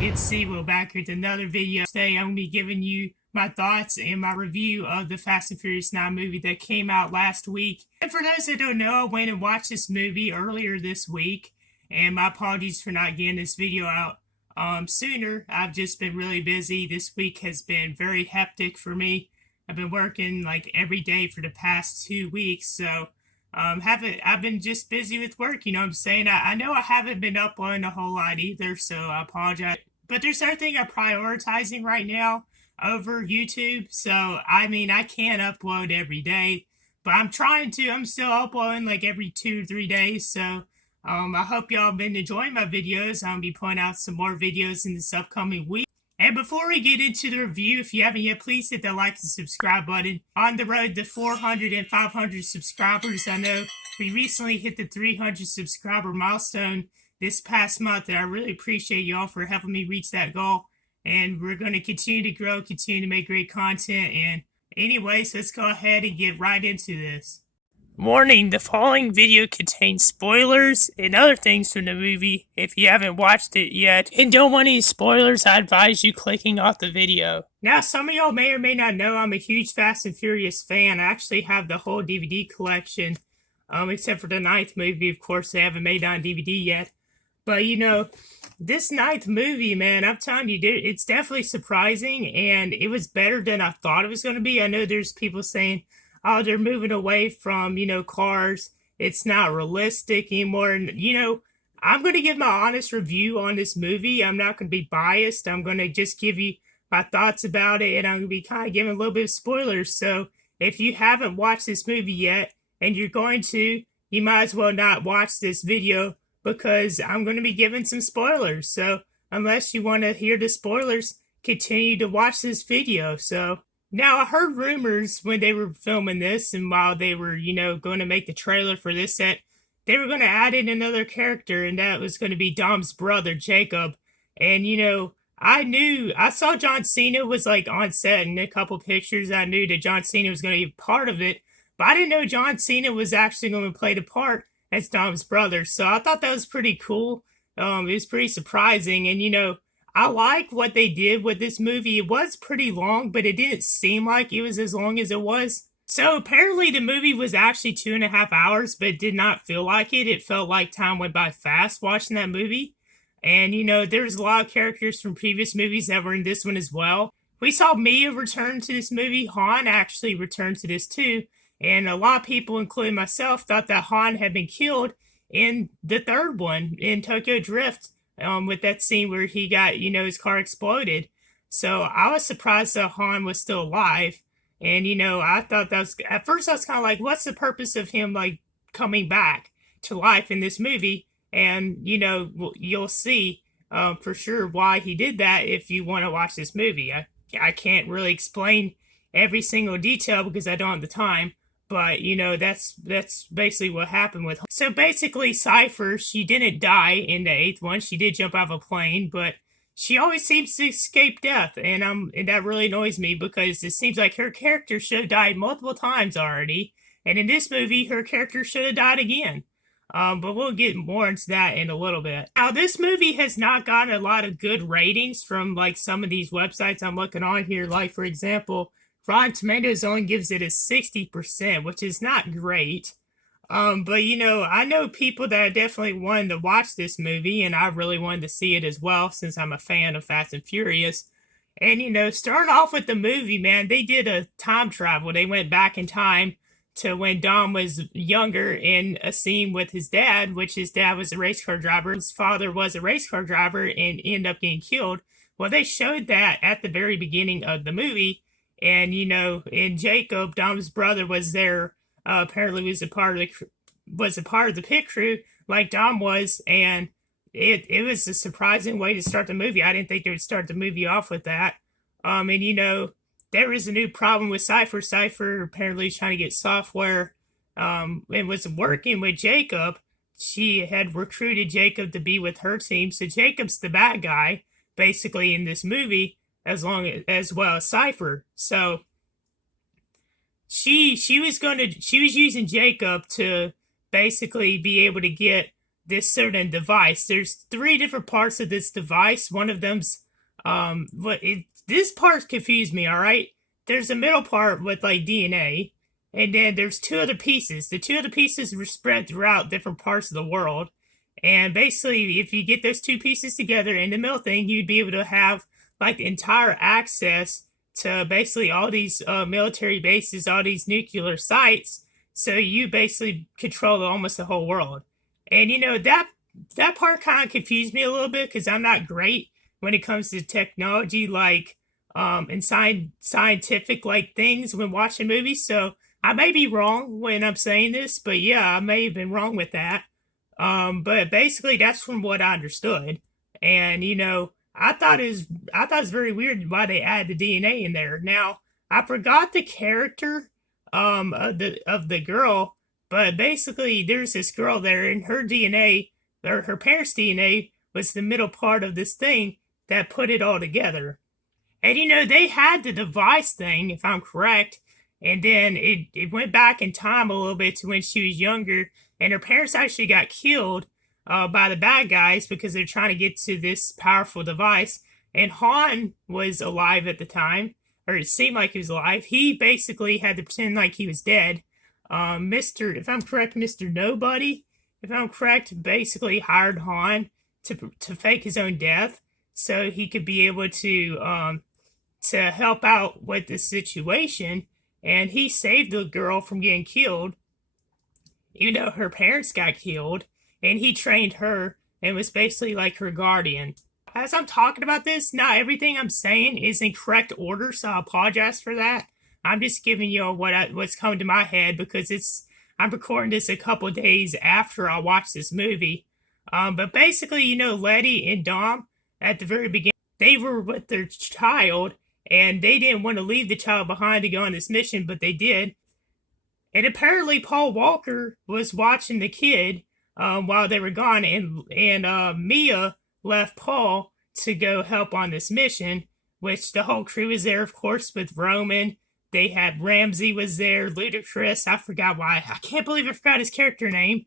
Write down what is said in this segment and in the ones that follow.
It's Cwilyt back with another video. Today I'm going to be giving you my thoughts and my review of the Fast and Furious 9 movie that came out last week. And for those that don't know, I went and watched this movie earlier this week, and my apologies for not getting this video out sooner. I've just been really busy. This week has been very hectic for me. I've been working like every day for the past 2 weeks, so I've been just busy with work, you know what I'm saying? I know I haven't been uploading a whole lot either, so I apologize. But there's other thing I'm prioritizing right now over YouTube. So I mean I can't upload every day, but I'm trying to. I'm still uploading like every 2 or 3 days. So I hope y'all been enjoying my videos. I'll be putting out some more videos in this upcoming week. And before we get into the review, if you haven't yet, please hit the like and subscribe button. On the road to 400 and 500 subscribers, I know we recently hit the 300 subscriber milestone this past month, and I really appreciate y'all for helping me reach that goal. And we're going to continue to grow, continue to make great content. And anyways, let's go ahead and get right into this. Warning, the following video contains spoilers and other things from the movie. If you haven't watched it yet and don't want any spoilers, I advise you clicking off the video. Now, some of y'all may or may not know I'm a huge Fast and Furious fan. I actually have the whole DVD collection, except for the 9th movie. Of course, they haven't made it on DVD yet. But, you know, this 9th movie, man, I'm telling you, dude, it's definitely surprising, and it was better than I thought it was going to be. I know there's people saying, oh, they're moving away from, cars. It's not realistic anymore. And, I'm going to give my honest review on this movie. I'm not going to be biased. I'm going to just give you my thoughts about it, and I'm going to be kind of giving a little bit of spoilers. So if you haven't watched this movie yet, and you're going to, you might as well not watch this video, because I'm going to be giving some spoilers. So unless you want to hear the spoilers, continue to watch this video. So now, I heard rumors when they were filming this, and while they were, going to make the trailer for this set, they were going to add in another character, and that was going to be Dom's brother, Jacob. And, I saw John Cena was, like, on set in a couple pictures. I knew that John Cena was going to be part of it, but I didn't know John Cena was actually going to play the part as Dom's brother. So I thought that was pretty cool. It was pretty surprising, and, I like what they did with this movie. It was pretty long, but it didn't seem like it was as long as it was. So apparently the movie was actually 2.5 hours, but it did not feel like it. It felt like time went by fast watching that movie. And, there's a lot of characters from previous movies that were in this one as well. We saw Mia return to this movie. Han actually returned to this too. And a lot of people, including myself, thought that Han had been killed in the third one, in Tokyo Drift. With that scene where he got, his car exploded. So I was surprised that Han was still alive. And, I thought that was, at first I was kind of like, what's the purpose of him, like, coming back to life in this movie? And, you'll see for sure why he did that if you want to watch this movie. I can't really explain every single detail because I don't have the time. But, that's basically what happened with her. So basically, Cypher, she didn't die in the 8th one. She did jump out of a plane, but she always seems to escape death. And that really annoys me because it seems like her character should have died multiple times already. And in this movie, her character should have died again. But we'll get more into that in a little bit. Now, this movie has not gotten a lot of good ratings from, like, some of these websites I'm looking on here. Like, for example, Rotten Tomatoes only gives it a 60%, which is not great. But, I know people that definitely wanted to watch this movie, and I really wanted to see it as well, since I'm a fan of Fast and Furious. And, starting off with the movie, man, they did a time travel. They went back in time to when Dom was younger in a scene with his dad, which his dad was a race car driver. His father was a race car driver and ended up getting killed. Well, they showed that at the very beginning of the movie. And, and Jacob, Dom's brother, was there, apparently was a part of the pit crew, like Dom was, and it was a surprising way to start the movie. I didn't think they would start the movie off with that. And, there was a new problem with Cypher. Cypher apparently is trying to get software, and was working with Jacob. She had recruited Jacob to be with her team, so Jacob's the bad guy, basically, in this movie, as well as Cypher. So she was using Jacob to basically be able to get this certain device. There's three different parts of this device. One of them's this part confused me, all right? There's a middle part with like DNA, and then there's two other pieces. The two other pieces were spread throughout different parts of the world. And basically, if you get those two pieces together in the middle thing, you'd be able to have like entire access to basically all these military bases, all these nuclear sites. So you basically control almost the whole world. And that part kind of confused me a little bit because I'm not great when it comes to technology, like and scientific like things when watching movies. So I may be wrong when I'm saying this, but yeah, I may have been wrong with that. But basically, that's from what I understood. And I thought it was very weird why they added the DNA in there. Now I forgot the character of the girl, but basically there's this girl there, and her DNA or her parents' DNA was the middle part of this thing that put it all together. And they had the device thing, if I'm correct, and then it went back in time a little bit to when she was younger, and her parents actually got killed by the bad guys because they're trying to get to this powerful device. And Han was alive at the time, or it seemed like he was alive. He basically had to pretend like he was dead. If I'm correct, Mr. Nobody, if I'm correct, basically hired Han to fake his own death so he could be able to help out with the situation. And he saved the girl from getting killed, even though her parents got killed, and he trained her and was basically like her guardian. As I'm talking about this, not everything I'm saying is in correct order, so I apologize for that. I'm just giving you what's coming to my head because I'm recording this a couple days after I watched this movie. But basically, Letty and Dom at the very beginning, they were with their child, and they didn't want to leave the child behind to go on this mission, but they did. And apparently Paul Walker was watching the kid while they were gone, and Mia left Paul to go help on this mission, which the whole crew was there, of course, with Roman. They had Ramsey was there, Ludacris, I forgot why. I can't believe I forgot his character name.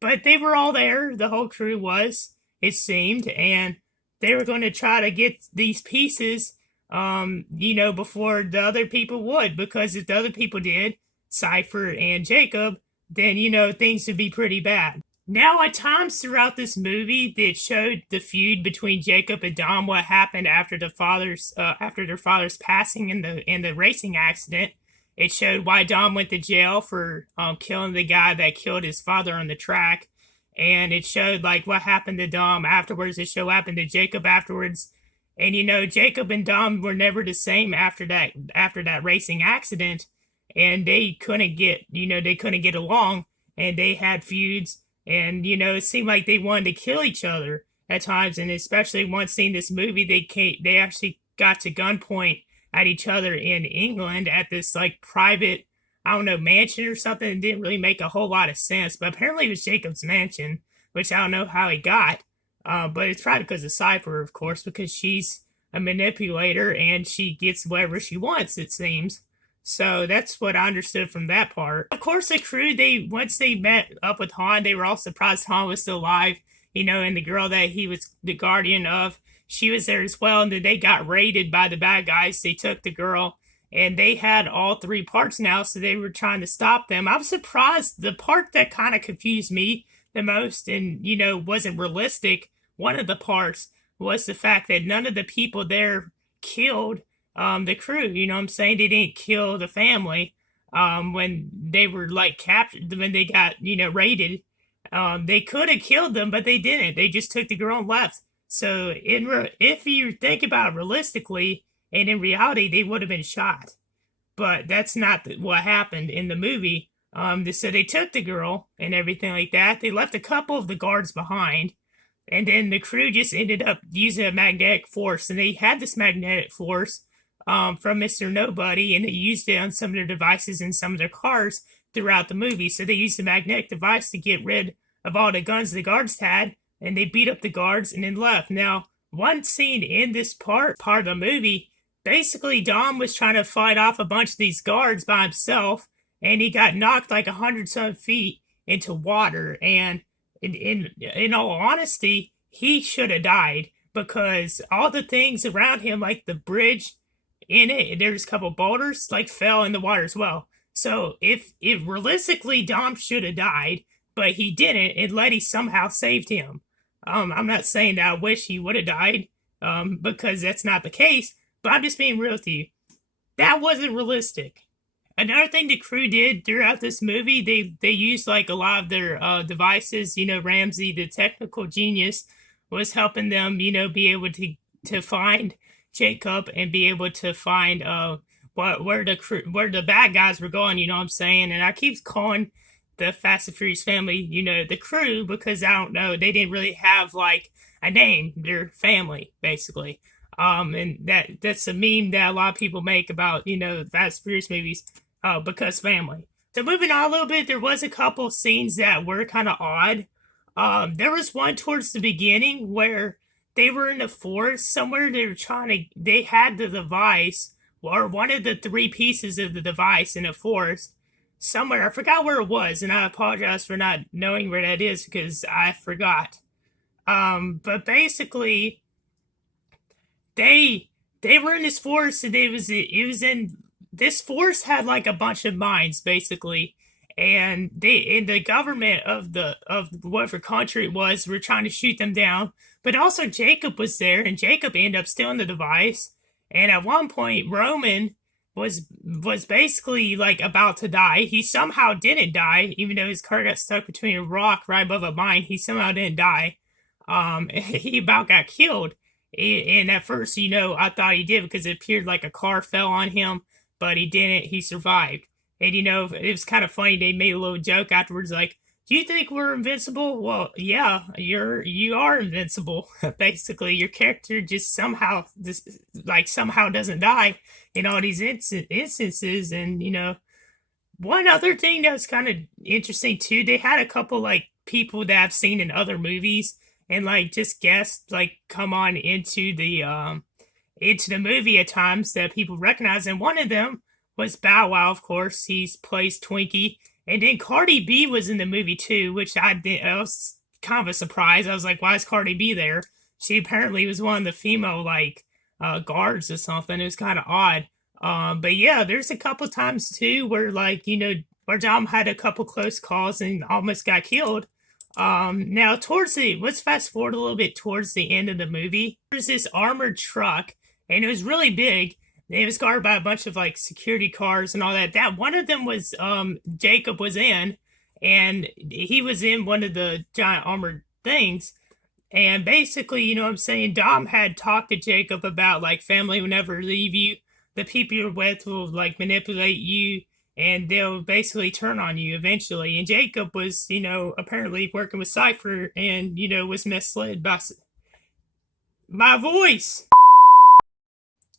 But they were all there, the whole crew was, it seemed, and they were going to try to get these pieces, before the other people would, because if the other people did, Cypher and Jacob, then, things would be pretty bad. Now, at times throughout this movie, it showed the feud between Jacob and Dom, what happened after their father's passing in the racing accident. It showed why Dom went to jail for killing the guy that killed his father on the track, and it showed like what happened to Dom afterwards. It showed what happened to Jacob afterwards, and Jacob and Dom were never the same after that racing accident, and they couldn't get along, and they had feuds. And, it seemed like they wanted to kill each other at times. And especially once seeing this movie, they actually got to gunpoint at each other in England at this, like, private, I don't know, mansion or something. It didn't really make a whole lot of sense. But apparently it was Jacob's mansion, which I don't know how he got. But it's probably because of Cypher, of course, because she's a manipulator and she gets whatever she wants, it seems. So that's what I understood from that part. Of course, the crew, once they met up with Han, they were all surprised Han was still alive, and the girl that he was the guardian of, she was there as well, and then they got raided by the bad guys. They took the girl, and they had all three parts now, so they were trying to stop them. I was surprised. The part that kind of confused me the most and, wasn't realistic, one of the parts was the fact that none of the people there killed the crew. What I'm saying? They didn't kill the family when they were like captured, when they got raided. They could have killed them, but they didn't. They just took the girl and left. So if you think about it realistically, and in reality, they would have been shot. But that's not what happened in the movie. So they took the girl and everything like that. They left a couple of the guards behind. And then the crew just ended up using a magnetic force. And they had this magnetic force from Mr. Nobody, and they used it on some of their devices in some of their cars throughout the movie. So they used the magnetic device to get rid of all the guns the guards had, and they beat up the guards and then left. Now, one scene in this part of the movie, basically Dom was trying to fight off a bunch of these guards by himself, and he got knocked like 100-some feet into water, and in all honesty, he should have died because all the things around him, like the bridge in it, there's a couple boulders, like fell in the water as well. So if realistically Dom should have died, but he didn't, and Letty somehow saved him. I'm not saying that I wish he would have died, because that's not the case. But I'm just being real with you. That wasn't realistic. Another thing the crew did throughout this movie, they used like a lot of their devices. You know, Ramsey, the technical genius, was helping them, you know, be able to find Jacob and be able to find where the bad guys were going. You know what I'm saying? And I keep calling the Fast and Furious family, you know, the crew, because I don't know, they didn't really have like a name. They're family basically. And that's a meme that a lot of people make about, you know, Fast and Furious movies, because family. So moving on a little bit, there was a couple scenes that were kind of odd. There was one towards the beginning where they were in the forest somewhere. They had the device, or one of the three pieces of the device in a forest somewhere. I forgot where it was, and I apologize for not knowing where that is because I forgot. But basically, they were in this forest, and it was in this forest had like a bunch of mines basically, and the government of whatever country it was were trying to shoot them down. But also Jacob was there, and Jacob ended up stealing the device. And at one point, Roman was basically like about to die. He somehow didn't die, even though his car got stuck between a rock right above a mine. He somehow didn't die. He about got killed. And at first, you know, I thought he did because it appeared like a car fell on him, but he didn't. He survived. And, you know, it was kind of funny. They made a little joke afterwards, like, do you think we're invincible? Well, yeah, you are invincible. Basically, your character just somehow doesn't die in all these instances. And, you know, one other thing that was kind of interesting too, they had a couple like people that I've seen in other movies and like just guests like come on into the movie at times that people recognize, and one of them was Bow Wow, of course. He plays Twinkie. And then Cardi B was in the movie too, which I was kind of a surprise. I was like, why is Cardi B there? She apparently was one of the female like guards or something. It was kind of odd. But yeah, there's a couple times too where like, you know, where Dom had a couple close calls and almost got killed. Now let's fast forward a little bit towards the end of the movie. There's this armored truck, and it was really big. It was guarded by a bunch of like security cars and all that. That one of them was Jacob was in, and he was in one of the giant armored things. And basically, you know what I'm saying, Dom had talked to Jacob about like family will never leave you. The people you're with will like manipulate you, and they'll basically turn on you eventually. And Jacob was, you know, apparently working with Cypher, and, you know, was misled by my voice.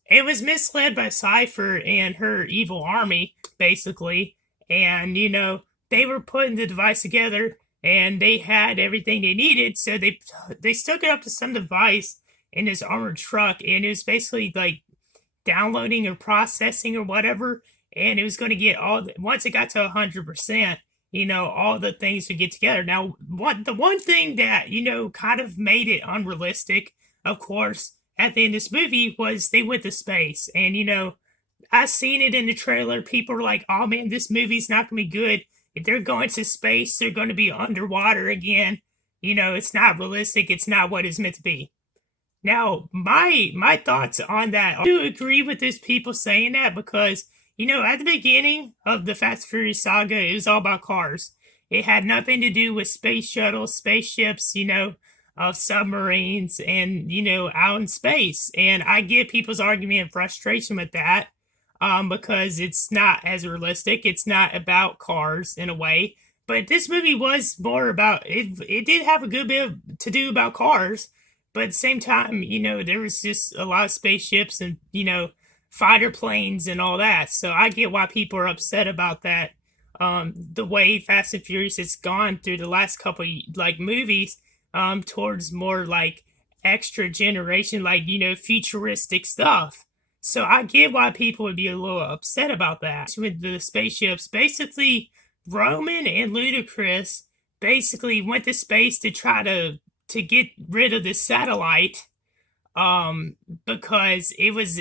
It was misled by Cypher and her evil army, basically. And, you know, they were putting the device together, and they had everything they needed. So they stuck it up to some device in this armored truck, and it was basically like downloading or processing or whatever. And it was going to get once it got to 100%, you know, all the things would get together. Now, the one thing that, you know, kind of made it unrealistic, of course, at the end of this movie was they went to space. And, you know, I seen it in the trailer. People were like, oh man, this movie's not going to be good. If they're going to space, they're going to be underwater again. You know, it's not realistic. It's not what it's meant to be. Now, my thoughts on that, I do agree with those people saying that because, you know, at the beginning of the Fast and Furious saga, it was all about cars. It had nothing to do with space shuttles, spaceships, you know, of submarines and, you know, out in space. And I get people's argument and frustration with that, because it's not as realistic. It's not about cars in a way. But this movie was more about it. It did have a good bit to do about cars, but at the same time, you know, there was just a lot of spaceships and, you know, fighter planes and all that. So I get why people are upset about that. The way Fast and Furious has gone through the last couple like movies, towards more like extra generation, like, you know, futuristic stuff. So I get why people would be a little upset about that. With the spaceships, basically, Roman and Ludacris basically went to space to try to get rid of this satellite, because it was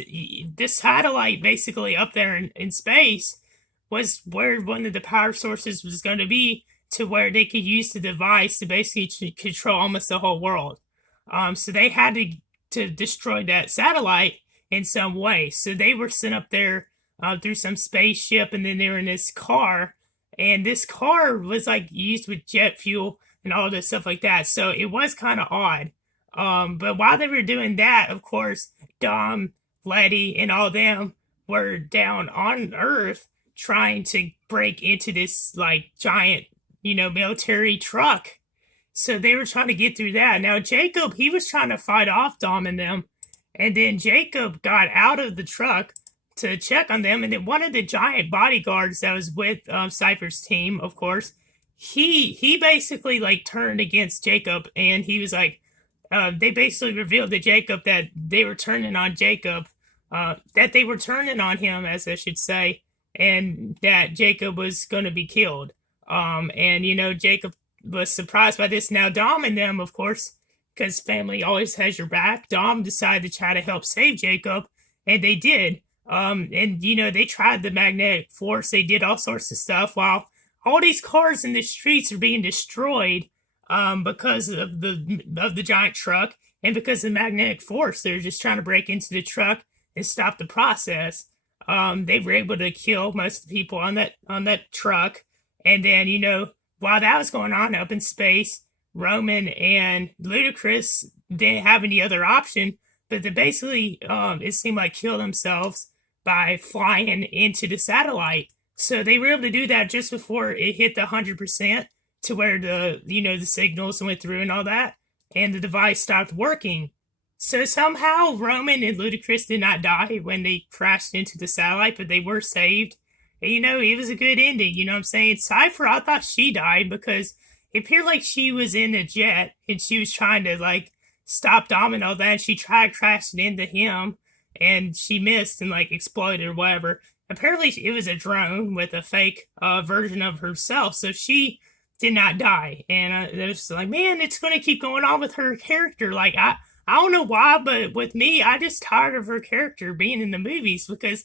this satellite basically up there in space was where one of the power sources was going to be, to where they could use the device to basically control almost the whole world. So they had to destroy that satellite in some way. So they were sent up there through some spaceship, and then they were in this car, and this car was like used with jet fuel and all this stuff like that. So it was kind of odd. But while they were doing that, of course, Dom, Letty, and all them were down on Earth trying to break into this like giant, military truck. So they were trying to get through that. Now Jacob, he was trying to fight off Dom and them, and then Jacob got out of the truck to check on them, and then one of the giant bodyguards that was with Cypher's team, of course, he basically like turned against Jacob, and he was like, they basically revealed to Jacob that they were turning on Jacob, that they were turning on him, as I should say, and that Jacob was going to be killed. And Jacob was surprised by this. Now Dom and them, of course, because family always has your back, Dom decided to try to help save Jacob, and they did. And they tried the magnetic force, they did all sorts of stuff, while all these cars in the streets are being destroyed because of the giant truck, and because of the magnetic force. They're just trying to break into the truck and stop the process. They were able to kill most of the people on that truck. And then, while that was going on up in space, Roman and Ludacris didn't have any other option but to basically, it seemed like, kill themselves by flying into the satellite. So they were able to do that just before it hit the 100%, to where the signals went through and all that, and the device stopped working. So somehow Roman and Ludacris did not die when they crashed into the satellite, but they were saved. And, it was a good ending, you know what I'm saying? Cypher, I thought she died because it appeared like she was in a jet and she was trying to, like, stop Dom and all that, and she tried crashing into him, and she missed and, like, exploded or whatever. Apparently it was a drone with a fake version of herself, so she did not die. And it was like, man, it's going to keep going on with her character. Like, I don't know why, but with me, I just tired of her character being in the movies, because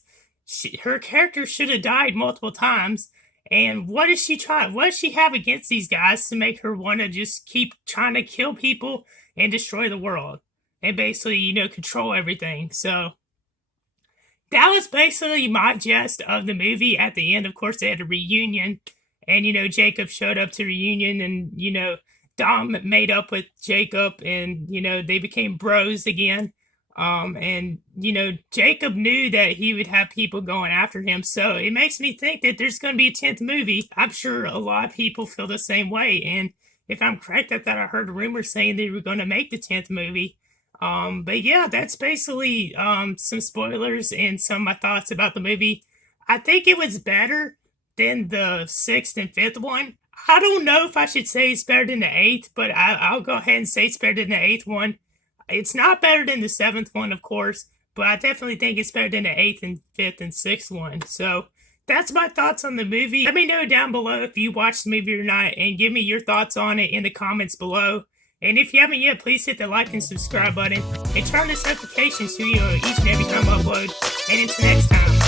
her character should have died multiple times. And what does she try? What does she have against these guys to make her want to just keep trying to kill people and destroy the world and basically, control everything? So that was basically my gist of the movie. At the end, of course, they had a reunion, and, Jacob showed up to reunion, and, Dom made up with Jacob, and, they became bros again. And, Jacob knew that he would have people going after him. So it makes me think that there's going to be a 10th movie. I'm sure a lot of people feel the same way. And if I'm correct, I thought I heard rumors saying they were going to make the 10th movie. But yeah, that's basically, some spoilers and some of my thoughts about the movie. I think it was better than the 6th and 5th one. I don't know if I should say it's better than the 8th, but I'll go ahead and say it's better than the 8th one. It's not better than the 7th one, of course, but I definitely think it's better than the 8th and 5th and 6th one. So that's my thoughts on the movie. Let me know down below if you watched the movie or not, and give me your thoughts on it in the comments below. And if you haven't yet, please hit the like and subscribe button, and turn on the notifications so you know each and every time I upload. And until next time.